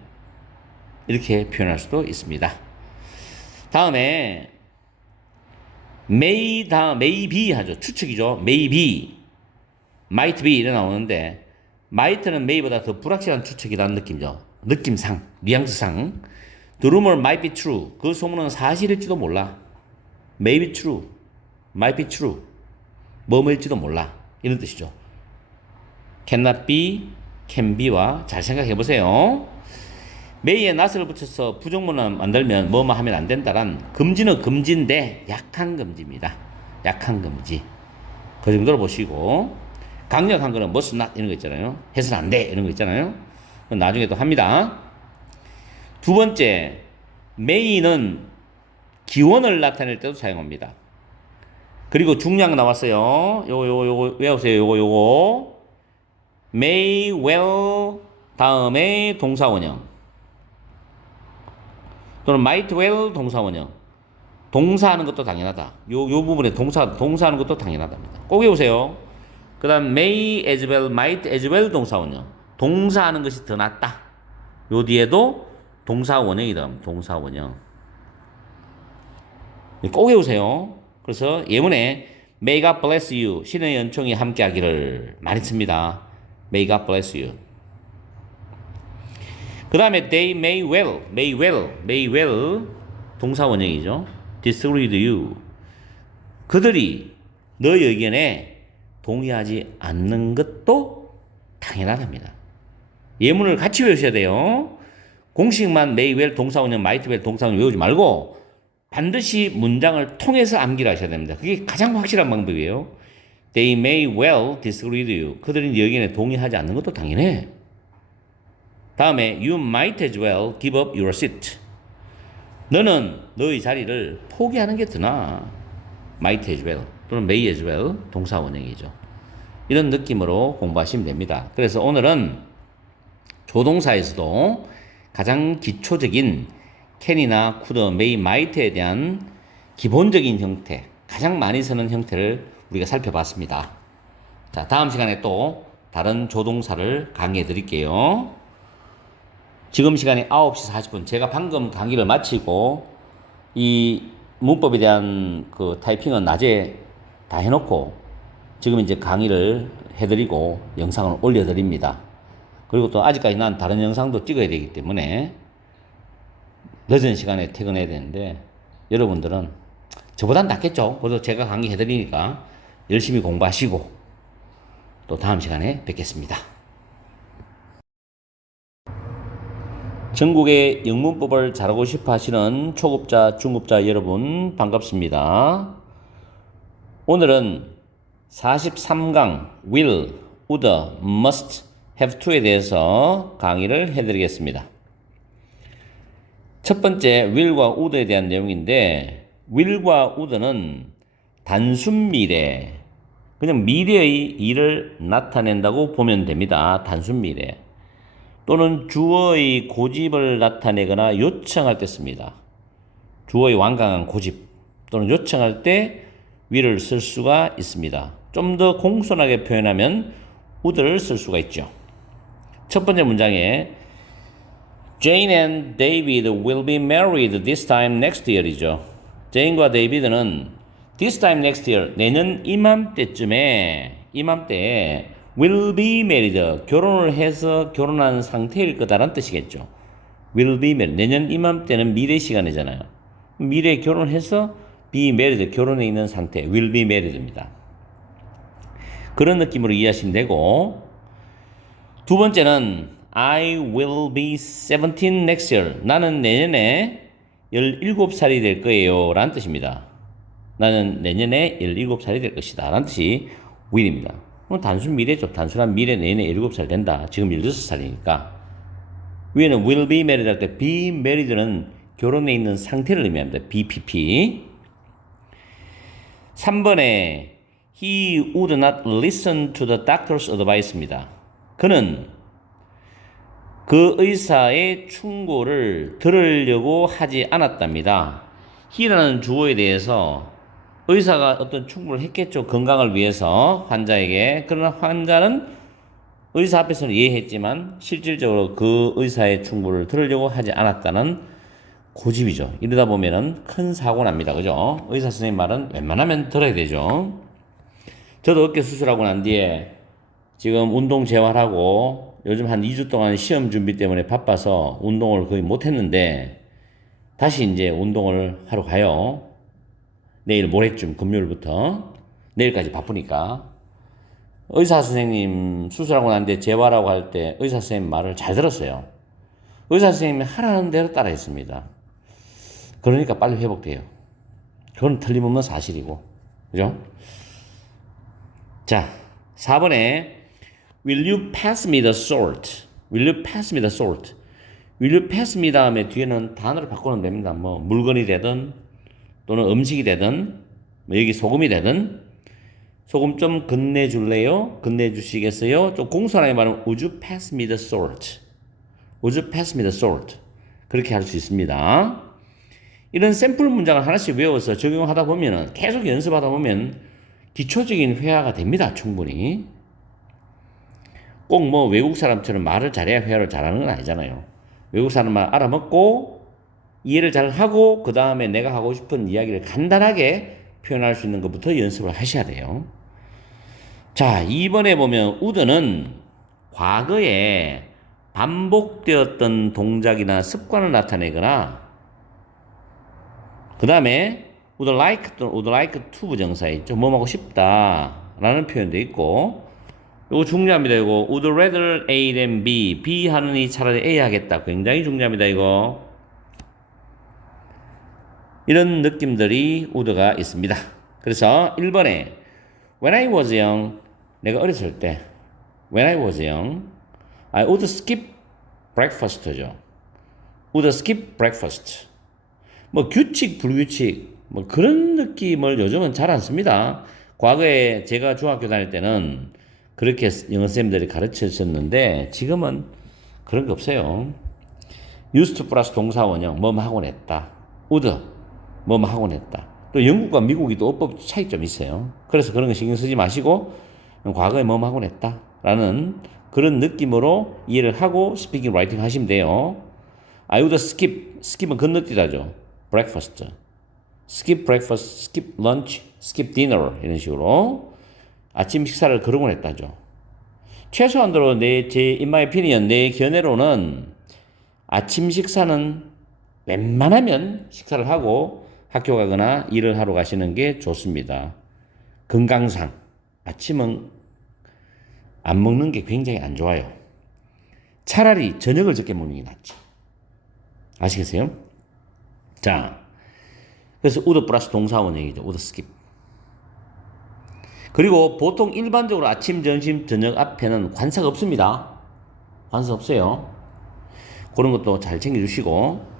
이렇게 표현할 수도 있습니다. 다음에 may be 하죠. 추측이죠. may be, might be 이래 나오는데 might는 may보다 더 불확실한 추측이라는 느낌이죠. 느낌상, 뉘앙스상. The rumor might be true. 그 소문은 사실일지도 몰라. May be true, might be true. 뭐뭐일지도 몰라. 이런 뜻이죠. cannot be, can be와 잘 생각해 보세요. may에 not을 붙여서 부정문을 만들면 뭐뭐 하면 안 된다란 금지는 금지인데 약한 금지입니다. 약한 금지. 그 정도로 보시고 강력한 거는 must not 이런 거 있잖아요. 해서는 안 돼 이런 거 있잖아요. 나중에 또 합니다. 두 번째, may는 기원을 나타낼 때도 사용합니다. 그리고 중요한 거 나왔어요. 요거 외우세요. 요거 may well 다음에 동사원형 또는 might well 동사원형. 동사하는 것도 당연하다. 요 부분에 동사하는 것도 당연하답니다. 꼭 외우세요. 그 다음 may as well, might as well 동사원형. 동사하는 것이 더 낫다. 요 뒤에도 동사원형이다. 동사원형. 꼭 외우세요. 그래서 예문에 May God bless you. 신의 연총이 함께하기를 많이 씁니다. May God bless you. 그 다음에 they may well 동사원형이죠. disagree with you. 그들이 너의 의견에 동의하지 않는 것도 당연하답니다. 예문을 같이 외우셔야 돼요. 공식만 may well 동사원형, might well 동사원형 외우지 말고 반드시 문장을 통해서 암기를 하셔야 됩니다. 그게 가장 확실한 방법이에요. They may well disagree with you. 그들이 네 의견에 동의하지 않는 것도 당연해. 다음에 you might as well give up your seat. 너는 너의 자리를 포기하는 게 더 나아. might as well 또는 may as well 동사원형이죠. 이런 느낌으로 공부하시면 됩니다. 그래서 오늘은 조동사에서도 가장 기초적인 can이나 could, may, might에 대한 기본적인 형태, 가장 많이 쓰는 형태를 우리가 살펴봤습니다. 자, 다음 시간에 또 다른 조동사를 강의해 드릴게요. 지금 시간이 9시 40분. 제가 방금 강의를 마치고 이 문법에 대한 그 타이핑은 낮에 다 해놓고 지금 이제 강의를 해드리고 영상을 올려드립니다. 그리고 또 아직까지 난 다른 영상도 찍어야 되기 때문에 늦은 시간에 퇴근해야 되는데 여러분들은 저보단 낫겠죠. 그래도 제가 강의 해드리니까 열심히 공부하시고 또 다음 시간에 뵙겠습니다. 전국의 영문법을 잘하고 싶어 하시는 초급자, 중급자 여러분 반갑습니다. 오늘은 43강 will, would, must, have to에 대해서 강의를 해드리겠습니다. 첫 번째 will과 would에 대한 내용인데 will과 would는 단순 미래, 그냥 미래의 일을 나타낸다고 보면 됩니다. 단순 미래. 또는 주어의 고집을 나타내거나 요청할 때 씁니다. 주어의 완강한 고집 또는 요청할 때 will을 쓸 수가 있습니다. 좀 더 공손하게 표현하면 would를 쓸 수가 있죠. 첫 번째 문장에 Jane and David will be married this time next year이죠. 제인과 데이비드는 this time next year, 내년 이맘때에 will be married, 결혼을 해서 결혼한 상태일 거다라는 뜻이겠죠. will be married, 내년 이맘때는 미래 시간이잖아요. 미래에 결혼해서 be married, 결혼해 있는 상태, will be married입니다. 그런 느낌으로 이해하시면 되고, 두 번째는 I will be 17 next year. 나는 내년에 17살이 될 거예요 라는 뜻입니다. 나는 내년에 17살이 될 것이다 라는 뜻이 will입니다. 단순 미래죠. 단순한 미래 내년에 17살 된다. 지금 16살이니까. 위에는 will be married 할 때 be married는 결혼해 있는 상태를 의미합니다. BPP. 3번에 he would not listen to the doctor's advice입니다. 그는 그 의사의 충고를 들으려고 하지 않았답니다. he라는 주어에 대해서 의사가 어떤 충고를 했겠죠. 건강을 위해서 환자에게. 그러나 환자는 의사 앞에서는 이해했지만 실질적으로 그 의사의 충고를 들으려고 하지 않았다는 고집이죠. 이러다 보면은 큰 사고 납니다. 그죠? 의사 선생님 말은 웬만하면 들어야 되죠. 저도 어깨 수술하고 난 뒤에 지금 운동 재활하고 요즘 한 2주 동안 시험 준비 때문에 바빠서 운동을 거의 못 했는데 다시 이제 운동을 하러 가요. 내일 모레쯤 금요일부터 내일까지 바쁘니까. 의사 선생님 수술하고 난 뒤에 재활하고 할 때 의사 선생님 말을 잘 들었어요. 의사 선생님이 하라는 대로 따라 했습니다. 그러니까 빨리 회복돼요. 그건 틀림없는 사실이고. 그죠? 자, 4번에 Will you pass me the salt? Will you pass me the salt? Will you pass me 다음에 뒤에는 단어를 바꾸면 됩니다. 뭐 물건이 되든 또는 음식이 되든 뭐 여기 소금이 되든 소금 좀 건네줄래요? 건네주시겠어요? 좀 공손하게 말하면 Would you pass me the salt? Would you pass me the salt? 그렇게 할 수 있습니다. 이런 샘플 문장을 하나씩 외워서 적용하다 보면 계속 연습하다 보면 기초적인 회화가 됩니다. 충분히. 꼭 뭐 외국 사람처럼 말을 잘해야 회화를 잘하는 건 아니잖아요. 외국 사람 말 알아먹고 이해를 잘 하고 그 다음에 내가 하고 싶은 이야기를 간단하게 표현할 수 있는 것부터 연습을 하셔야 돼요. 자, 2번에 보면 would는 과거에 반복되었던 동작이나 습관을 나타내거나 그 다음에 would like 또는 would like to 부정사에 있죠. 뭐 하고 싶다 라는 표현도 있고 이거 중요합니다. 이거 would rather A than B. B 하느니 차라리 A 하겠다. 굉장히 중요합니다. 이거 이런 느낌들이 would가 있습니다. 그래서 1번에 When I was young 내가 어렸을 때 When I was young I would skip breakfast죠. would skip breakfast. 뭐 규칙 불규칙 뭐 그런 느낌을 요즘은 잘 안 씁니다. 과거에 제가 중학교 다닐 때는 그렇게 영어 쌤들이 가르쳐 줬는데 지금은 그런 게 없어요. used to 플러스 동사 원형 뭐뭐 하고 냈다. would 뭐뭐 하고 냈다. 또 영국과 미국이 또 어법 차이점이 있어요. 그래서 그런 거 신경 쓰지 마시고 과거에 뭐뭐 하고 냈다 라는 그런 느낌으로 이해를 하고 스피킹 라이팅 하시면 돼요. I would skip은 건너뛰다죠. breakfast, skip breakfast, skip lunch, skip dinner 이런 식으로 아침 식사를 거르곤 했다죠. 최소한으로 in my opinion, 내 견해로는 아침 식사는 웬만하면 식사를 하고 학교 가거나 일을 하러 가시는 게 좋습니다. 건강상 아침은 안 먹는 게 굉장히 안 좋아요. 차라리 저녁을 적게 먹는 게 낫죠. 아시겠어요? 자, 그래서 would 플러스 동사 원형이죠. would skip. 그리고 보통 일반적으로 아침, 점심, 저녁 앞에는 관사가 없습니다. 관사 없어요. 그런 것도 잘 챙겨주시고.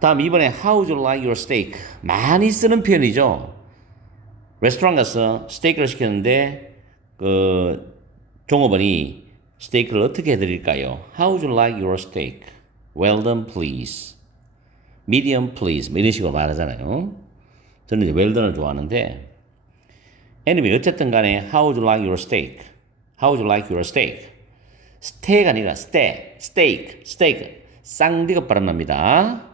다음 이번에 How would you like your steak? 많이 쓰는 표현이죠. 레스토랑 가서 스테이크를 시켰는데 그 종업원이 스테이크를 어떻게 해드릴까요? How would you like your steak? Well done, please. Medium, please. 뭐 이런 식으로 말하잖아요. 저는 이제 well done을 좋아하는데 anyway, 어쨌든 간에 How would you like your steak? How would you like your steak? 스테이크가 아니라 steak. 쌍디귿 발음 납니다.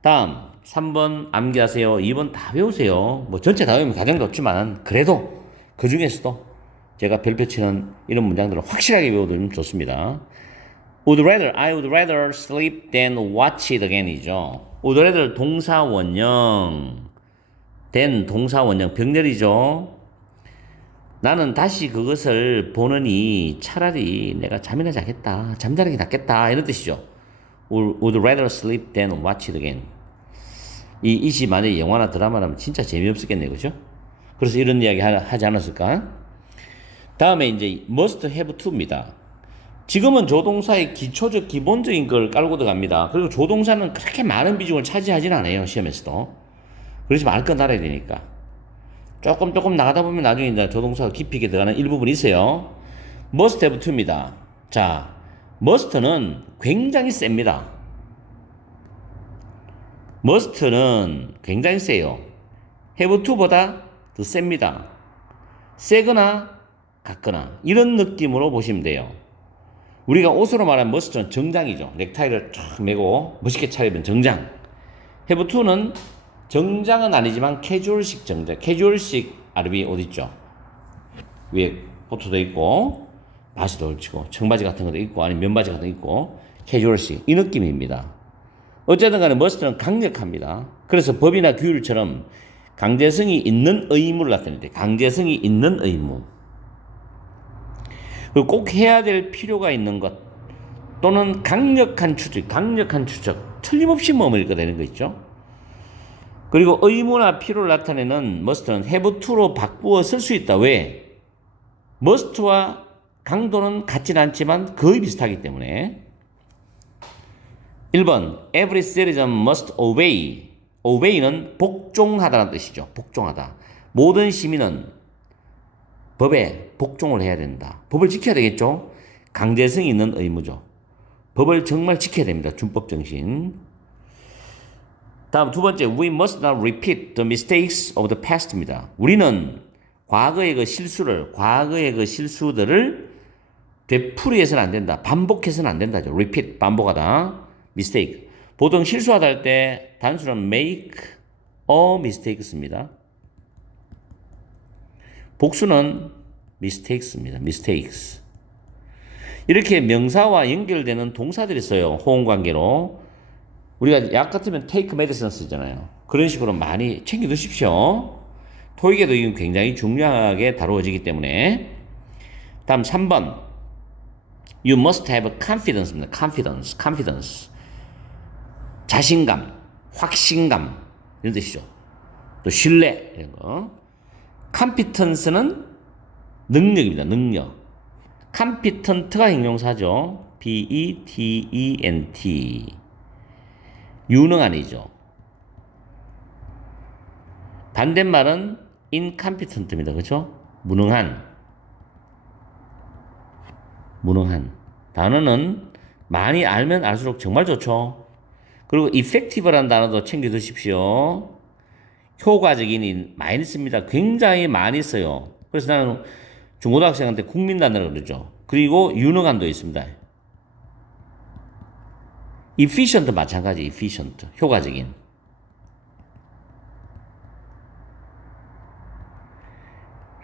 다음 3번 암기하세요. 2번 다 외우세요. 뭐 전체 다 외우면 가장 좋지만 그래도 그 중에서도 제가 별표 치는 이런 문장들을 확실하게 외워두면 좋습니다. I would rather sleep than watch it again이죠. would rather 동사 원형 than 동사 원형 병렬이죠. 나는 다시 그것을 보느니 차라리 내가 잠이나 자겠다. 잠자는 게 낫겠다. 이런 뜻이죠. Would rather sleep than watch it again. 이시 만약에 영화나 드라마라면 진짜 재미없었겠네요. 그죠? 그래서 이런 이야기 하지 않았을까? 다음에 이제 must have to입니다. 지금은 조동사의 기초적 기본적인 걸 깔고 들어갑니다. 그리고 조동사는 그렇게 많은 비중을 차지하진 않아요. 시험에서도. 그렇지 많을 건 알아야 되니까. 조금 나가다 보면 나중에 이제 조동사가 깊이 있게 들어가는 일부분이 있어요. must have to입니다. 자, must는 굉장히 셉니다. must는 굉장히 세요. have to보다 더 셉니다. 세거나 같거나 이런 느낌으로 보시면 돼요. 우리가 옷으로 말하는 must는 정장이죠. 넥타이를 쫙 메고 멋있게 차리면 정장. have to는 정장은 아니지만 캐주얼식 정장. 캐주얼식 아르비 옷 있죠. 위에 코트도 있고 바지도 걸치고 청바지 같은 것도 있고 아니면 면바지 같은 거 있고 캐주얼식 이 느낌입니다. 어쨌든 간에 must는 강력합니다. 그래서 법이나 규율처럼 강제성이 있는 의무를 나타낼 때 강제성이 있는 의무 그리고 꼭 해야 될 필요가 있는 것 또는 강력한 추적 틀림없이 머물게 되는 거 있죠. 그리고 의무나 필요를 나타내는 must는 have to로 바꾸어 쓸 수 있다. 왜? must와 강도는 같지는 않지만 거의 비슷하기 때문에 1번 Every citizen must obey. obey는 복종하다는 뜻이죠. 복종하다. 모든 시민은 법에 복종을 해야 된다. 법을 지켜야 되겠죠. 강제성이 있는 의무죠. 법을 정말 지켜야 됩니다. 준법 정신. 다음 두 번째 We must not repeat the mistakes of the past입니다. 우리는 과거의 그 실수들을 되풀이해서는 안 된다. 반복해서는 안 된다죠. repeat, 반복하다. mistake. 보통 실수하다 할 때 단수는 make a mistake 씁니다. 복수는 mistakes입니다. mistakes. 이렇게 명사와 연결되는 동사들이 있어요. 호응관계로. 우리가 약 같으면 take medicine 쓰잖아요. 그런 식으로 많이 챙겨두십시오. 토익에도 이건 굉장히 중요하게 다루어지기 때문에. 다음 3번. You must have confidence입니다. confidence. 자신감, 확신감 이런 뜻이죠. 또 신뢰 이런 거. competence는 능력입니다. 능력. competent가 형용사죠. P-E-T-E-N-T. 유능한이죠. 반대말은 incompetent입니다. 그렇죠? 무능한. 단어는 많이 알면 알수록 정말 좋죠. 그리고 effective라는 단어도 챙겨 두십시오. 효과적인 많이 씁니다. 굉장히 많이 써요. 그래서 나는 중고등학생한테 국민단어라고 그러죠. 그리고 유능한도 있습니다. efficient 마찬가지, efficient. 효과적인.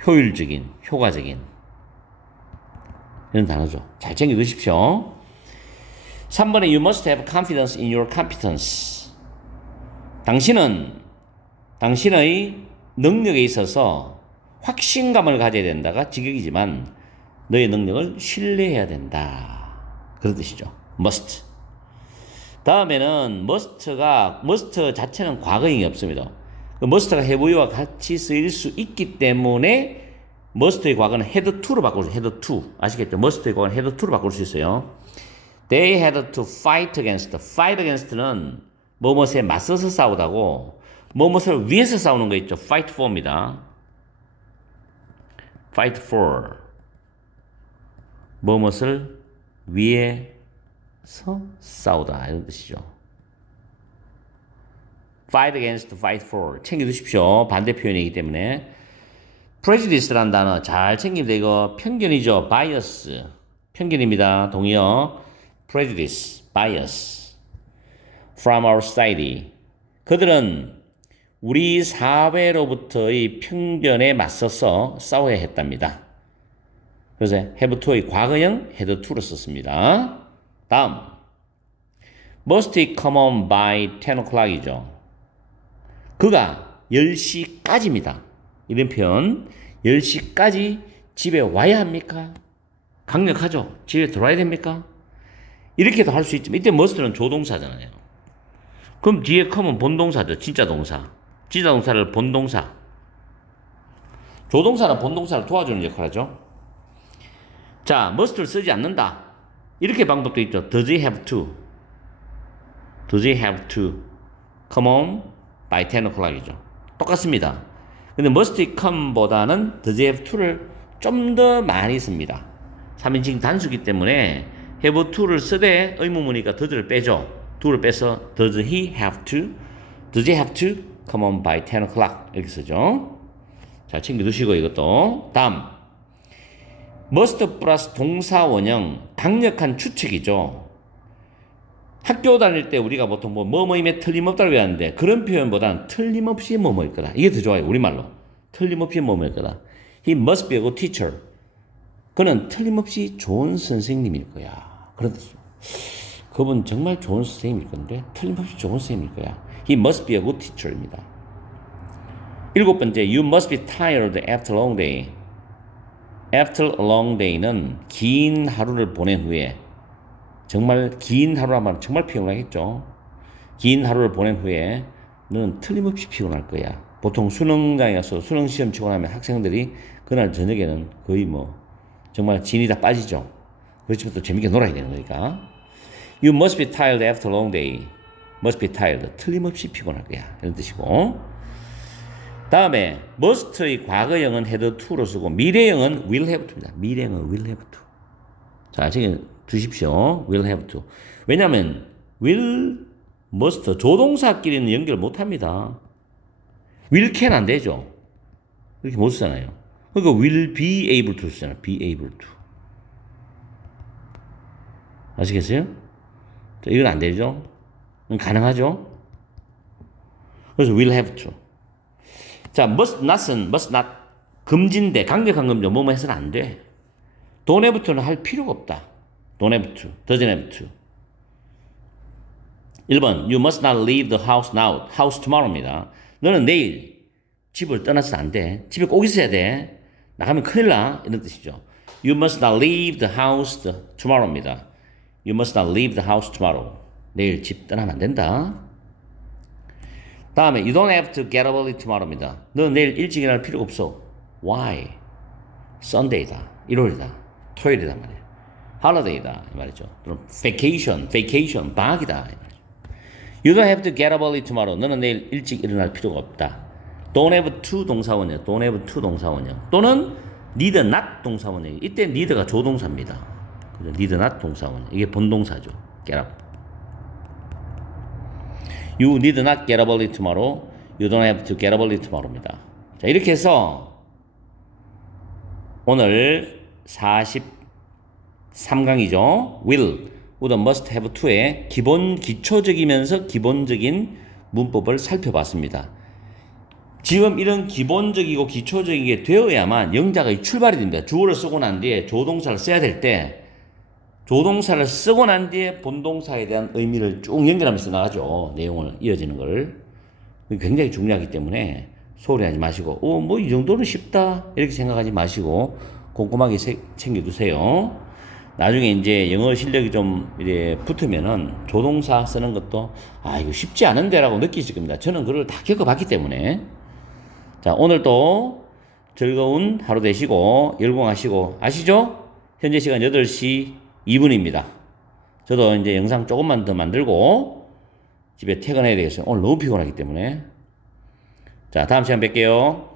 효율적인, 효과적인. 이런 단어죠. 잘 챙겨 두십시오. 3번에 You must have confidence in your competence. 당신의 능력에 있어서 확신감을 가져야 된다가 직역이지만 너의 능력을 신뢰해야 된다. 그런 뜻이죠. must. 다음에는 must 자체는 과거형이 없습니다. must가 have와 같이 쓰일 수 있기 때문에 must의 과거는 had to로 바꿀 수 있어요. had to. 아시겠죠? must의 과거는 had to로 바꿀 수 있어요. They had to fight against. fight against는 뭐뭇에 맞서서 싸우다고 뭐뭇을 위해서 싸우는 거 있죠. fight for입니다. fight for. 뭐뭇을 위해서 싸우다 이런 뜻이죠. fight against, fight for 챙겨두십시오. 반대 표현이기 때문에. prejudice라는 단어 잘 챙기면 돼. 이거 편견이죠. bias. 편견입니다. 동의어. prejudice, bias. from our society. 그들은 우리 사회로부터의 편견에 맞서서 싸워야 했답니다. 그래서 have to의 과거형 had to로 썼습니다. 다음 must come home by 10 o'clock이죠. 그가 10시까지입니다. 이런 표현 10시까지 집에 와야 합니까? 강력하죠. 집에 들어와야 됩니까? 이렇게도 할 수 있지만 이때 must는 조동사잖아요. 그럼 뒤에 come은 본동사죠. 진짜 동사. 진짜 동사를 본동사. 조동사는 본동사를 도와주는 역할을 하죠. 자, must를 쓰지 않는다. 이렇게 방법도 있죠. Does he have to? Does he have to come home by 10 o'clock이죠. 똑같습니다. 근데 must come보다는 does he have to를 좀 더 많이 씁니다. 3인칭 단수기 때문에 have to를 쓰되 의문문이니까 does를 빼죠. do를 빼서 does he have to? Does he have to come home by 10 o'clock? 이렇게 쓰죠. 잘 챙겨두시고 이것도. 다음 must 플러스 동사 원형 강력한 추측이죠. 학교 다닐 때 우리가 보통 뭐뭐임에 틀림없다고 외웠는데 그런 표현보다는 틀림없이 뭐뭐일 거다. 이게 더 좋아요. 우리말로. 틀림없이 뭐뭐일 거다. He must be a good teacher. 그는 틀림없이 좋은 선생님일 거야. 그런 뜻이죠. 그분 정말 좋은 선생님일 건데 틀림없이 좋은 선생님일 거야. He must be a good teacher입니다. 7번째, you must be tired after a long day. After a long day는 긴 하루를 보낸 후에 정말 긴 하루라면 정말 피곤하겠죠. 긴 하루를 보낸 후에 너는 틀림없이 피곤할 거야. 보통 수능장에 가서 수능 시험 치고 나면 학생들이 그날 저녁에는 거의 정말 진이 다 빠지죠. 그렇지만 또 재밌게 놀아야 되는 거니까. You must be tired after a long day. Must be tired. 틀림없이 피곤할 거야. 이런 뜻이고. 다음에 must의 과거형은 had to로 쓰고 미래형은 will have to입니다. 미래형은 will have to. 자, 지금 두십시오. will have to. 왜냐하면 will, must 조동사끼리는 연결 못합니다. will can 안 되죠. 이렇게 못 쓰잖아요. 그러니까 will be able to 쓰잖아요. be able to. 아시겠어요? 이건 안 되죠. 가능하죠. 그래서 will have to. 자, must not은 must not 금지인데 강력한 금지 뭐뭐 해서는 안 돼. don't have to는 할 필요가 없다. don't have to, doesn't have to. 1번 you must not leave the house now, house tomorrow입니다. 너는 내일 집을 떠나서 안 돼. 집에 꼭 있어야 돼. 나가면 큰일 나. 이런 뜻이죠. You must not leave the house tomorrow입니다. You must not leave the house tomorrow. 내일 집 떠나면 안 된다. 다음에 you don't have to get up early tomorrow입니다. 너는 내일 일찍 일어날 필요가 없어. Why? Sunday다. 일요일이다. 토요일이다 말이야. Holiday다 이 말이죠. 그럼 vacation, 방학이다 이 말이죠. You don't have to get up early tomorrow. 너는 내일 일찍 일어날 필요가 없다. Don't have to 동사원형, don't have to 동사원형. 또는 need not 동사원형. 이때 need가 조동사입니다. need not 동사원형. 이게 본동사죠. get up. You need not get up early tomorrow. You don't have to get up early tomorrow입니다. 자, 이렇게 해서 오늘 43강이죠. will, would, must, have to의 기초적이면서 기본적인 문법을 살펴봤습니다. 지금 이런 기본적이고 기초적인 게 되어야만 영작의 출발이 됩니다. 주어를 쓰고 난 뒤에 조동사를 써야 될 때 조동사를 쓰고 난 뒤에 본동사에 대한 의미를 쭉 연결하면서 나가죠. 내용을 이어지는 걸. 굉장히 중요하기 때문에 소홀히 하지 마시고 뭐 이 정도는 쉽다 이렇게 생각하지 마시고 꼼꼼하게 챙겨두세요. 나중에 이제 영어 실력이 좀 이제 붙으면은 조동사 쓰는 것도 이거 쉽지 않은데 라고 느끼실 겁니다. 저는 그걸 다 겪어봤기 때문에. 자, 오늘도 즐거운 하루 되시고 열공하시고 아시죠? 현재 시간 8시 2분입니다. 저도 이제 영상 조금만 더 만들고 집에 퇴근해야 되겠어요. 오늘 너무 피곤하기 때문에. 자, 다음 시간 뵐게요.